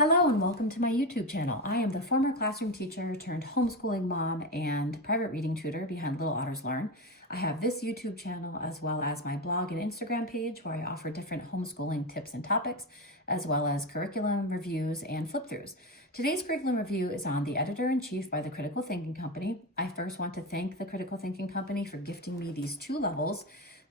Hello and welcome to my YouTube channel. I am the former classroom teacher turned homeschooling mom and private reading tutor behind Little Otters Learn. I have this YouTube channel as well as my blog and Instagram page where I offer different homeschooling tips and topics, as well as curriculum reviews and flip-throughs. Today's curriculum review is on The Editor-in-Chief by the Critical Thinking Company. I first want to thank the Critical Thinking Company for gifting me these 2 levels.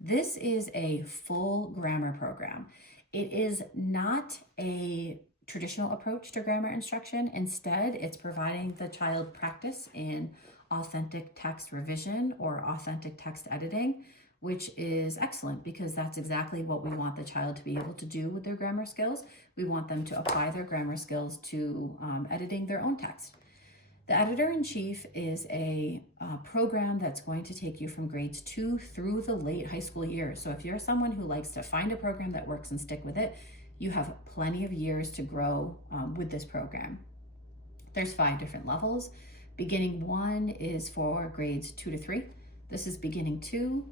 This is a full grammar program. It is not a traditional approach to grammar instruction. Instead, it's providing the child practice in authentic text revision or authentic text editing, which is excellent because that's exactly what we want the child to be able to do with their grammar skills. We want them to apply their grammar skills to editing their own text. The Editor-in-Chief is a program that's going to take you from grades 2 through the late high school years. So if you're someone who likes to find a program that works and stick with it, you have plenty of years to grow with this program. There's 5 different levels. Beginning 1 is for grades 2 to 3. This is beginning 2.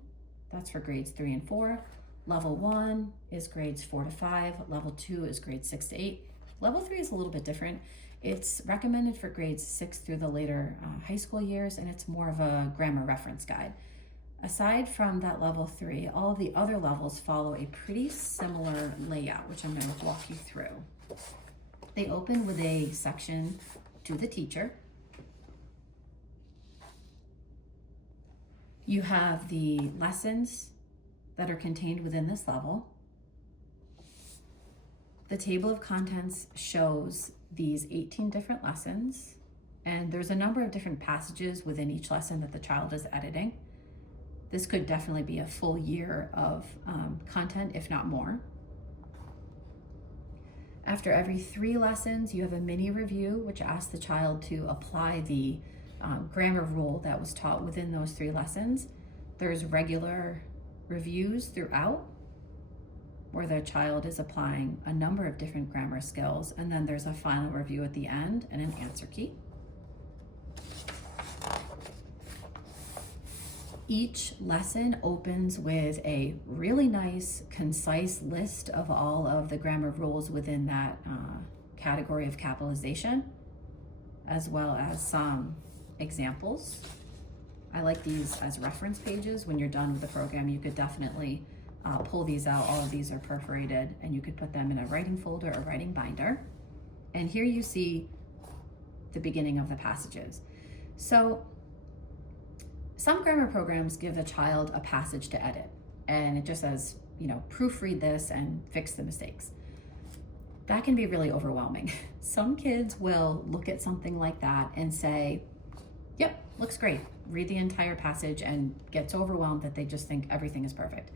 That's for grades 3 and 4. Level 1 is grades 4 to 5. Level 2 is grades 6 to 8. Level 3 is a little bit different. It's recommended for grades 6 through the later high school years, and it's more of a grammar reference guide. Aside from that level 3, all of the other levels follow a pretty similar layout, which I'm going to walk you through. They open with a section to the teacher. You have the lessons that are contained within this level. The table of contents shows these 18 different lessons, and there's a number of different passages within each lesson that the child is editing. This could definitely be a full year of content, if not more. After every 3 lessons, you have a mini review, which asks the child to apply the grammar rule that was taught within those 3 lessons. There's regular reviews throughout, where the child is applying a number of different grammar skills, and then there's a final review at the end and an answer key. Each lesson opens with a really nice, concise list of all of the grammar rules within that category of capitalization, as well as some examples. I like these as reference pages. When you're done with the program, you could definitely pull these out. All of these are perforated, and you could put them in a writing folder or writing binder. And here you see the beginning of the passages. So some grammar programs give the child a passage to edit, and it just says, proofread this and fix the mistakes. That can be really overwhelming. Some kids will look at something like that and say, yep, looks great. Read the entire passage and get so overwhelmed that they just think everything is perfect.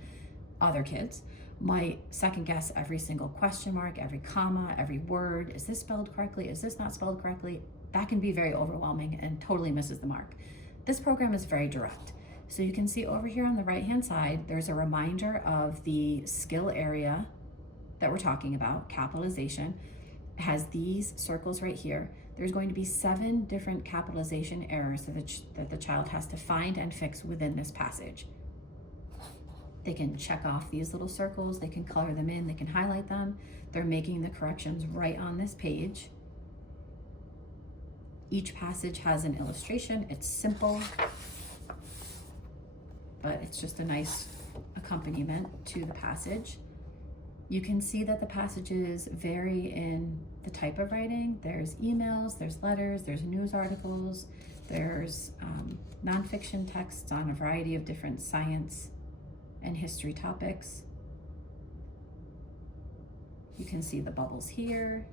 Other kids might second guess every single question mark, every comma, every word. Is this spelled correctly? Is this not spelled correctly? That can be very overwhelming and totally misses the mark. This program is very direct. So you can see over here on the right-hand side, there's a reminder of the skill area that we're talking about, capitalization. It has these circles right here. There's going to be 7 different capitalization errors that the child has to find and fix within this passage. They can check off these little circles, they can color them in, they can highlight them. They're making the corrections right on this page. Each passage has an illustration. It's simple, but it's just a nice accompaniment to the passage. You can see that the passages vary in the type of writing. There's emails, there's letters, there's news articles, there's nonfiction texts on a variety of different science and history topics. You can see the bubbles here.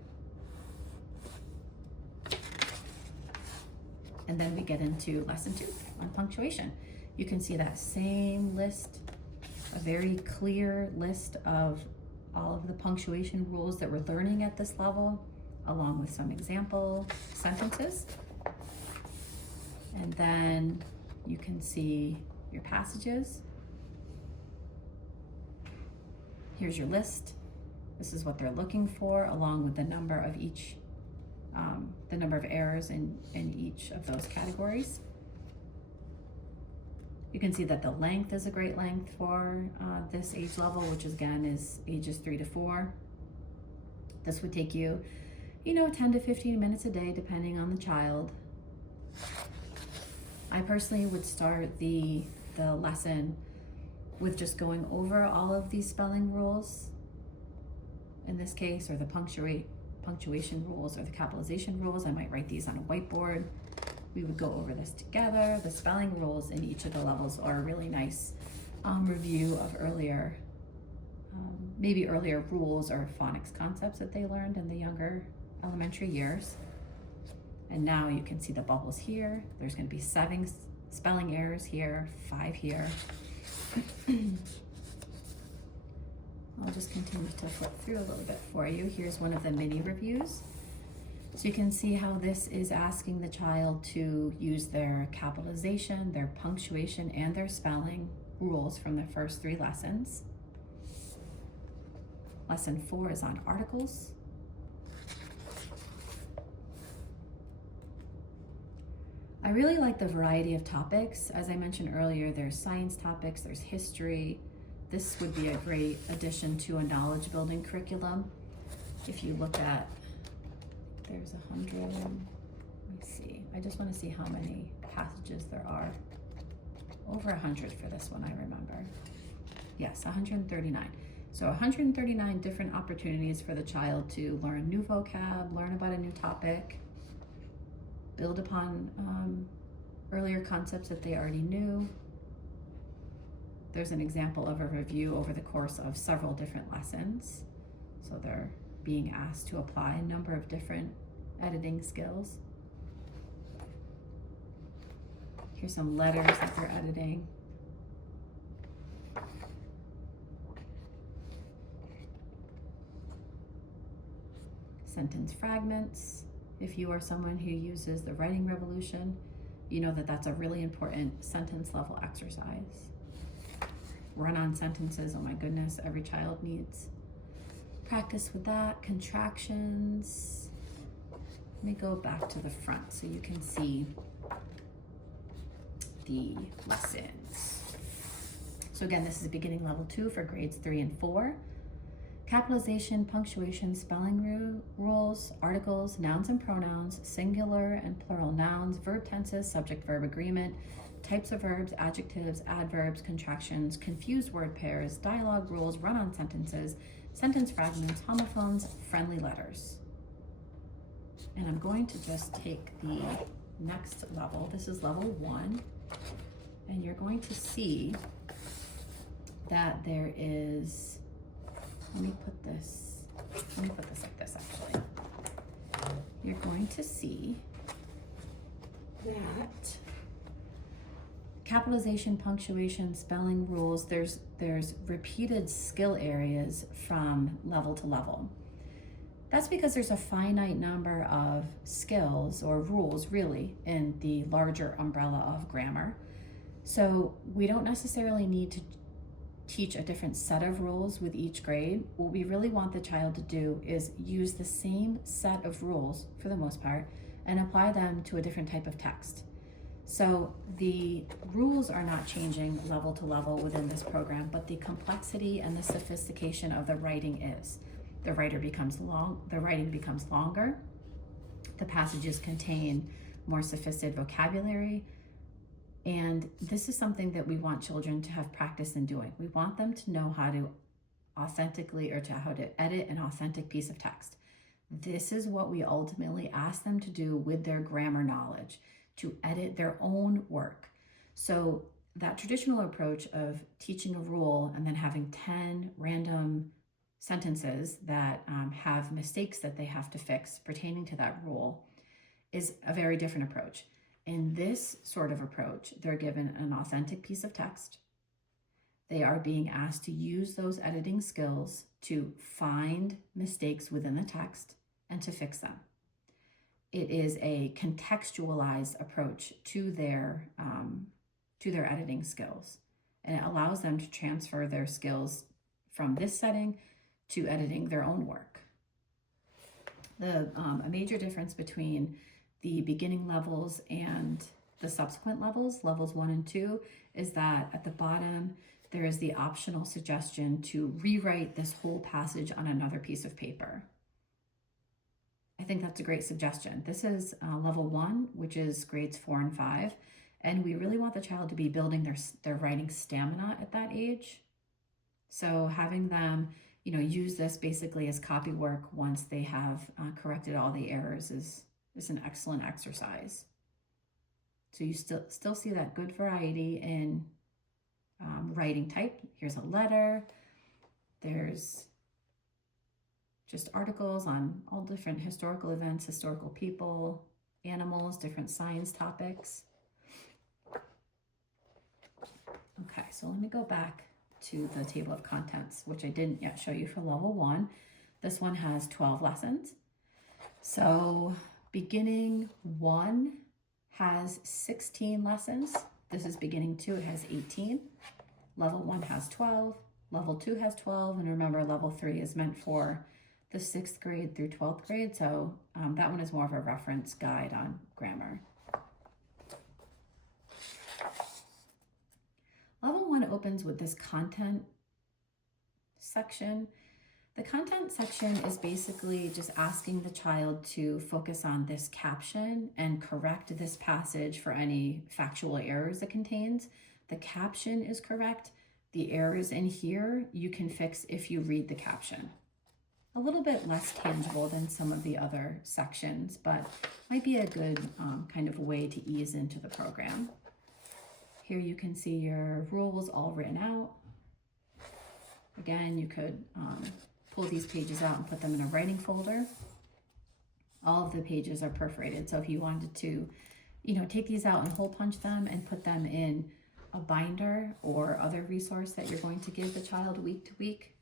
And then we get into lesson 2 on punctuation. You can see that same list, a very clear list of all of the punctuation rules that we're learning at this level, along with some example sentences. And then you can see your passages. Here's your list. This is what they're looking for, along with the number of each the number of errors in each of those categories. You can see that the length is a great length for this age level, which again is ages 3 to 4. This would take you 10 to 15 minutes a day, depending on the child. I personally would start the lesson with just going over all of these spelling rules, in this case, or the punctuation rules or the capitalization rules. I might write these on a whiteboard. We would go over this together. The spelling rules in each of the levels are a really nice review of maybe earlier rules or phonics concepts that they learned in the younger elementary years. And now you can see the bubbles here. There's going to be 7 spelling errors here, 5 here. I'll just continue to flip through a little bit for you. Here's one of the mini reviews. So you can see how this is asking the child to use their capitalization, their punctuation, and their spelling rules from the first 3 lessons. Lesson 4 is on articles. I really like the variety of topics. As I mentioned earlier, there's science topics, there's history. This would be a great addition to a knowledge building curriculum. If you look at, there's 100, let me see. I just want to see how many passages there are. Over 100 for this one, I remember. Yes, 139. So 139 different opportunities for the child to learn new vocab, learn about a new topic, build upon earlier concepts that they already knew. There's an example of a review over the course of several different lessons. So they're being asked to apply a number of different editing skills. Here's some letters that they're editing. Sentence fragments. If you are someone who uses the Writing Revolution, you know that that's a really important sentence level exercise. Run-on sentences, oh my goodness, every child needs practice with that. Contractions. Let me go back to the front so you can see the lessons. So again, this is beginning level 2 for grades 3 and 4. Capitalization, punctuation, spelling rules, articles, nouns and pronouns, singular and plural nouns, verb tenses, subject-verb agreement, types of verbs, adjectives, adverbs, contractions, confused word pairs, dialogue rules, run-on sentences, sentence fragments, homophones, friendly letters. And I'm going to just take the next level. This is level 1. And you're going to see that there is, let me put this like this actually. You're going to see that capitalization, punctuation, spelling rules, there's repeated skill areas from level to level. That's because there's a finite number of skills or rules really in the larger umbrella of grammar. So we don't necessarily need to teach a different set of rules with each grade. What we really want the child to do is use the same set of rules for the most part and apply them to a different type of text. So the rules are not changing level to level within this program, but the complexity and the sophistication of the writing is. The writing becomes longer, the passages contain more sophisticated vocabulary, and this is something that we want children to have practice in doing. We want them to know how to authentically how to edit an authentic piece of text. This is what we ultimately ask them to do with their grammar knowledge, to edit their own work. So that traditional approach of teaching a rule and then having 10 random sentences that have mistakes that they have to fix pertaining to that rule is a very different approach. In this sort of approach, they're given an authentic piece of text. They are being asked to use those editing skills to find mistakes within the text and to fix them. It is a contextualized approach to their editing skills, and it allows them to transfer their skills from this setting to editing their own work. A major difference between the beginning levels and the subsequent levels, levels 1 and 2, is that at the bottom, there is the optional suggestion to rewrite this whole passage on another piece of paper. I think that's a great suggestion. This is level 1, which is grades 4 and 5. And we really want the child to be building their writing stamina at that age. So having them, use this basically as copy work once they have corrected all the errors is an excellent exercise. So you still see that good variety in writing type. Here's a letter. There's just articles on all different historical events, historical people, animals, different science topics. Okay, so let me go back to the table of contents, which I didn't yet show you for level 1. This one has 12 lessons. So beginning 1 has 16 lessons. This is beginning 2, it has 18. Level 1 has 12. Level 2 has 12. And remember, level 3 is meant for the 6th grade through 12th grade. So that one is more of a reference guide on grammar. Level 1 opens with this content section. The content section is basically just asking the child to focus on this caption and correct this passage for any factual errors it contains. The caption is correct. The errors in here you can fix if you read the caption. A little bit less tangible than some of the other sections, but might be a good kind of way to ease into the program. Here you can see your rules all written out. Again, you could pull these pages out and put them in a writing folder. All of the pages are perforated, so if you wanted to, take these out and hole punch them and put them in a binder or other resource that you're going to give the child week to week.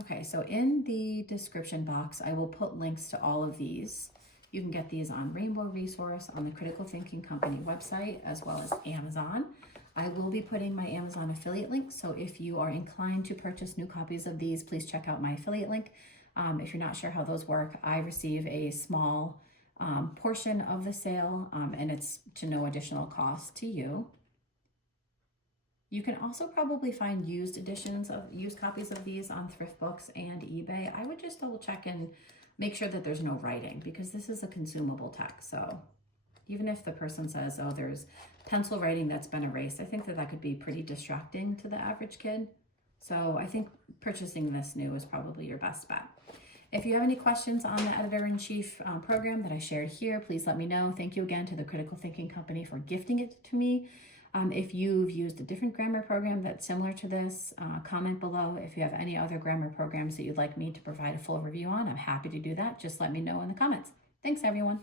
Okay, so in the description box, I will put links to all of these. You can get these on Rainbow Resource, on the Critical Thinking Company website, as well as Amazon. I will be putting my Amazon affiliate link, so if you are inclined to purchase new copies of these, please check out my affiliate link. If you're not sure how those work, I receive a small portion of the sale, and it's to no additional cost to you. You can also probably find used copies of these on thrift books and eBay. I would just double check and make sure that there's no writing, because this is a consumable text. So even if the person says, oh, there's pencil writing that's been erased, I think that could be pretty distracting to the average kid. So I think purchasing this new is probably your best bet. If you have any questions on the Editor-in-Chief program that I shared here, please let me know. Thank you again to the Critical Thinking Company for gifting it to me. If you've used a different grammar program that's similar to this, comment below. If you have any other grammar programs that you'd like me to provide a full review on, I'm happy to do that. Just let me know in the comments. Thanks, everyone.